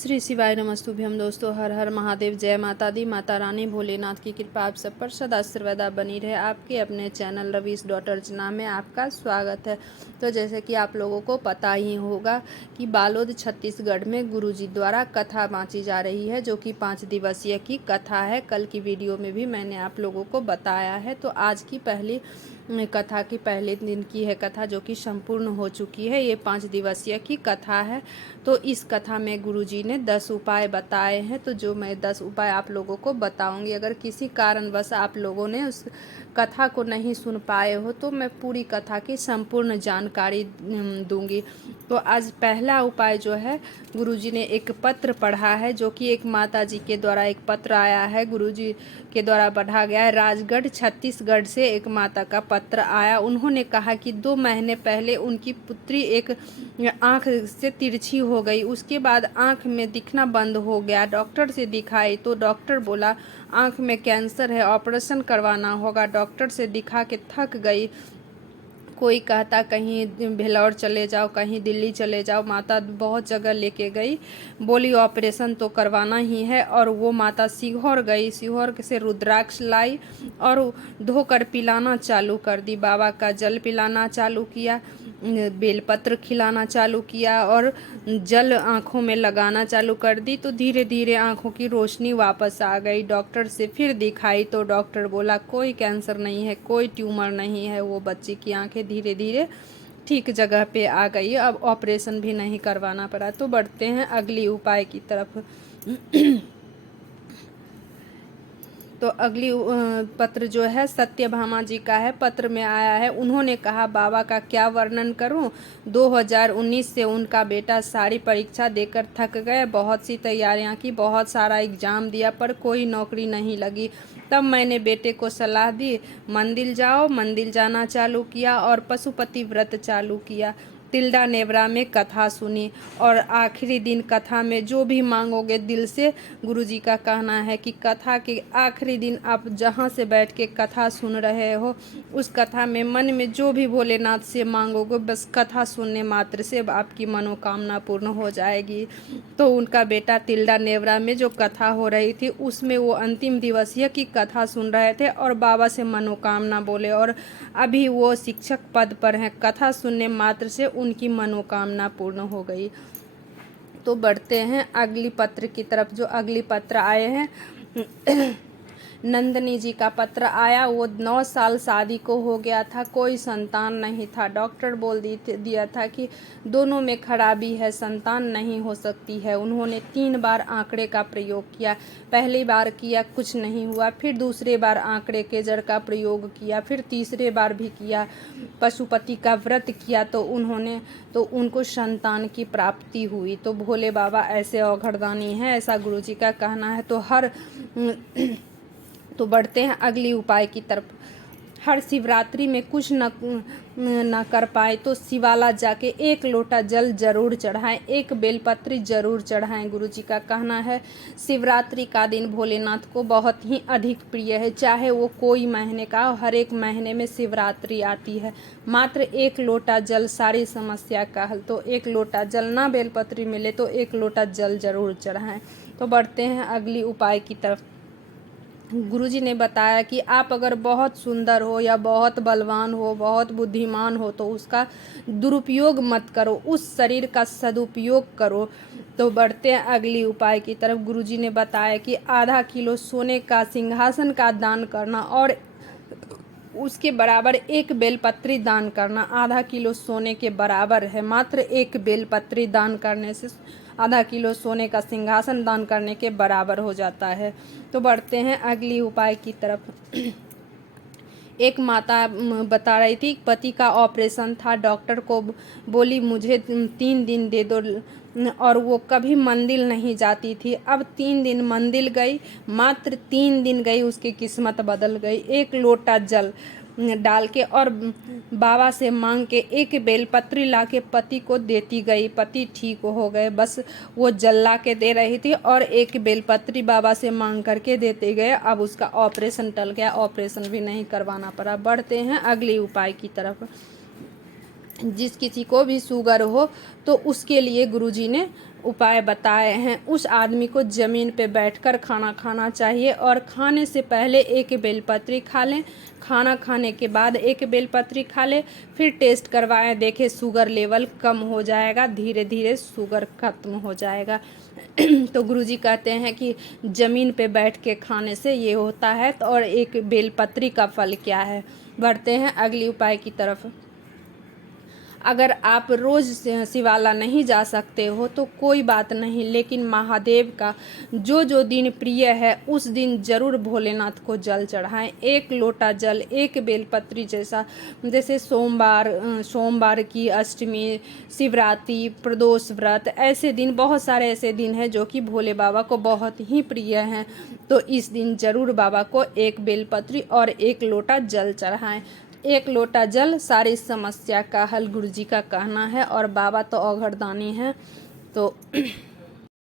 श्री शिवाय नमस्तुभ्यम दोस्तों। हर हर महादेव। जय माता दी। माता रानी भोलेनाथ की कृपा आप सब पर सदा सर्वदा बनी रहे। आपके अपने चैनल रवीश डॉट अर्चना में आपका स्वागत है। तो जैसे कि आप लोगों को पता ही होगा कि बालोद छत्तीसगढ़ में गुरुजी द्वारा कथा बाँची जा रही है, जो कि 5 दिवसीय की कथा है। कल की वीडियो में भी मैंने आप लोगों को बताया है। तो आज की पहली कथा की पहले दिन की है कथा, जो कि संपूर्ण हो चुकी है। ये 5 दिवसीय की कथा है। तो इस कथा में गुरुजी ने 10 उपाय बताए हैं। तो जो मैं 10 उपाय आप लोगों को बताऊंगी, अगर किसी कारणवश आप लोगों ने उस कथा को नहीं सुन पाए हो तो मैं पूरी कथा की संपूर्ण जानकारी दूंगी। तो आज पहला उपाय जो है, गुरुजी ने एक पत्र पढ़ा है, जो कि एक माता जी के द्वारा एक पत्र आया है, गुरुजी के द्वारा पढ़ा गया है। राजगढ़ छत्तीसगढ़ से एक माता का पत्र आया। उन्होंने कहा कि 2 महीने पहले उनकी पुत्री एक आँख से तिरछी हो गई। उसके बाद आँख में दिखना बंद हो गया। डॉक्टर से दिखाई तो डॉक्टर बोला आँख में कैंसर है, ऑपरेशन करवाना होगा। डॉक्टर से दिखा के थक गई। कोई कहता कहीं भेलौर चले जाओ, कहीं दिल्ली चले जाओ। माता बहुत जगह लेके गई, बोली ऑपरेशन तो करवाना ही है। और वो माता सीहोर गई, सीहोर से रुद्राक्ष लाई और धोकर पिलाना चालू कर दी। बाबा का जल पिलाना चालू किया, बेलपत्र खिलाना चालू किया और जल आँखों में लगाना चालू कर दी। तो धीरे धीरे आँखों की रोशनी वापस आ गई। डॉक्टर से फिर दिखाई तो डॉक्टर बोला कोई कैंसर नहीं है, कोई ट्यूमर नहीं है। वो बच्ची की आँखें धीरे धीरे ठीक जगह पे आ गई। अब ऑपरेशन भी नहीं करवाना पड़ा। तो बढ़ते हैं अगली उपाय की तरफ। तो अगली पत्र जो है सत्यभामा जी का है। पत्र में आया है, उन्होंने कहा बाबा का क्या वर्णन करूं। 2019 से उनका बेटा सारी परीक्षा देकर थक गए। बहुत सी तैयारियां की, बहुत सारा एग्जाम दिया, पर कोई नौकरी नहीं लगी। तब मैंने बेटे को सलाह दी मंदिर जाओ। मंदिर जाना चालू किया और पशुपति व्रत चालू किया। तिल्डा नेवरा में कथा सुनी और आखिरी दिन कथा में जो भी मांगोगे दिल से, गुरुजी का कहना है कि कथा के आखिरी दिन आप जहाँ से बैठ के कथा सुन रहे हो, उस कथा में मन में जो भी भोलेनाथ से मांगोगे, बस कथा सुनने मात्र से आपकी मनोकामना पूर्ण हो जाएगी। तो उनका बेटा तिल्डा नेवरा में जो कथा हो रही थी, उसमें वो अंतिम दिवसीय की कथा सुन रहे थे और बाबा से मनोकामना बोले, और अभी वो शिक्षक पद पर हैं। कथा सुनने मात्र से उनकी मनोकामना पूर्ण हो गई। तो बढ़ते हैं अगली पत्र की तरफ। जो अगली पत्र आए हैं नंदनी जी का पत्र आया। वो 9 साल शादी को हो गया था, कोई संतान नहीं था। डॉक्टर बोल दिया था कि दोनों में खराबी है, संतान नहीं हो सकती है। उन्होंने 3 बार आंकड़े का प्रयोग किया। पहली बार किया, कुछ नहीं हुआ। फिर दूसरे बार आंकड़े के जड़ का प्रयोग किया। फिर तीसरे बार भी किया, पशुपति का व्रत किया, तो उनको संतान की प्राप्ति हुई। तो भोले बाबा ऐसे औघड़दानी हैं, ऐसा गुरुजी का कहना है। तो बढ़ते हैं अगली उपाय की तरफ। हर शिवरात्रि में कुछ न कर पाए तो शिवाला जाके 1 लोटा जल जरूर चढ़ाएं, 1 बेलपत्री जरूर चढ़ाएं। गुरुजी का कहना है शिवरात्रि का दिन भोलेनाथ को बहुत ही अधिक प्रिय है। चाहे वो कोई महीने का हो, हर एक महीने में शिवरात्रि आती है। मात्र 1 लोटा जल सारी समस्या का हल। तो 1 लोटा जल, ना बेलपत्री मिले तो 1 लोटा जल जरूर चढ़ाएं। तो बढ़ते हैं अगली उपाय की तरफ। गुरुजी ने बताया कि आप अगर बहुत सुंदर हो या बहुत बलवान हो, बहुत बुद्धिमान हो, तो उसका दुरुपयोग मत करो, उस शरीर का सदुपयोग करो। तो बढ़ते हैं अगली उपाय की तरफ। गुरुजी ने बताया कि आधा किलो सोने का सिंहासन का दान करना और उसके बराबर 1 बेलपत्री दान करना। आधा किलो सोने के बराबर है। मात्र 1 बेलपत्री दान करने से आधा किलो सोने का सिंहासन दान करने के बराबर हो जाता है। तो बढ़ते हैं अगली उपाय की तरफ। एक माता बता रही थी पति का ऑपरेशन था। डॉक्टर को बोली मुझे 3 दिन दे दो, और वो कभी मंदिर नहीं जाती थी। अब 3 दिन मंदिर गई, मात्र 3 दिन गई, उसकी किस्मत बदल गई। 1 लोटा जल डाल के और बाबा से मांग के 1 बेलपत्री ला के पति को देती गई। पति ठीक हो गए, बस वो जल ला के दे रही थी और 1 बेलपत्री बाबा से मांग करके देते गए। अब उसका ऑपरेशन टल गया, ऑपरेशन भी नहीं करवाना पड़ा। बढ़ते हैं अगली उपाय की तरफ। जिस किसी को भी शुगर हो तो उसके लिए गुरुजी ने उपाय बताए हैं उस आदमी को ज़मीन पे बैठकर खाना खाना चाहिए और खाने से पहले एक बेलपत्री खा लें, खाना खाने के बाद एक बेलपत्री खा लें, फिर टेस्ट करवाएं, देखें शुगर लेवल कम हो जाएगा, धीरे धीरे शुगर खत्म हो जाएगा। तो गुरुजी कहते हैं कि ज़मीन पे बैठ के खाने से ये होता है। तो और एक बेलपत्री का फल क्या है, बढ़ते हैं अगली उपाय की तरफ। अगर आप रोज़ शिवाला नहीं जा सकते हो तो कोई बात नहीं, लेकिन महादेव का जो जो दिन प्रिय है उस दिन ज़रूर भोलेनाथ को जल चढ़ाएं। एक लोटा जल, एक बेलपत्री जैसे सोमवार की अष्टमी, शिवरात्रि, प्रदोष व्रत, ऐसे दिन, बहुत सारे ऐसे दिन हैं जो कि भोले बाबा को बहुत ही प्रिय हैं। तो इस दिन ज़रूर बाबा को एक बेलपत्री और एक लोटा जल चढ़ाएं। एक लोटा जल सारी समस्या का हल, गुरुजी का कहना है। और बाबा तो औघड़दानी हैं। तो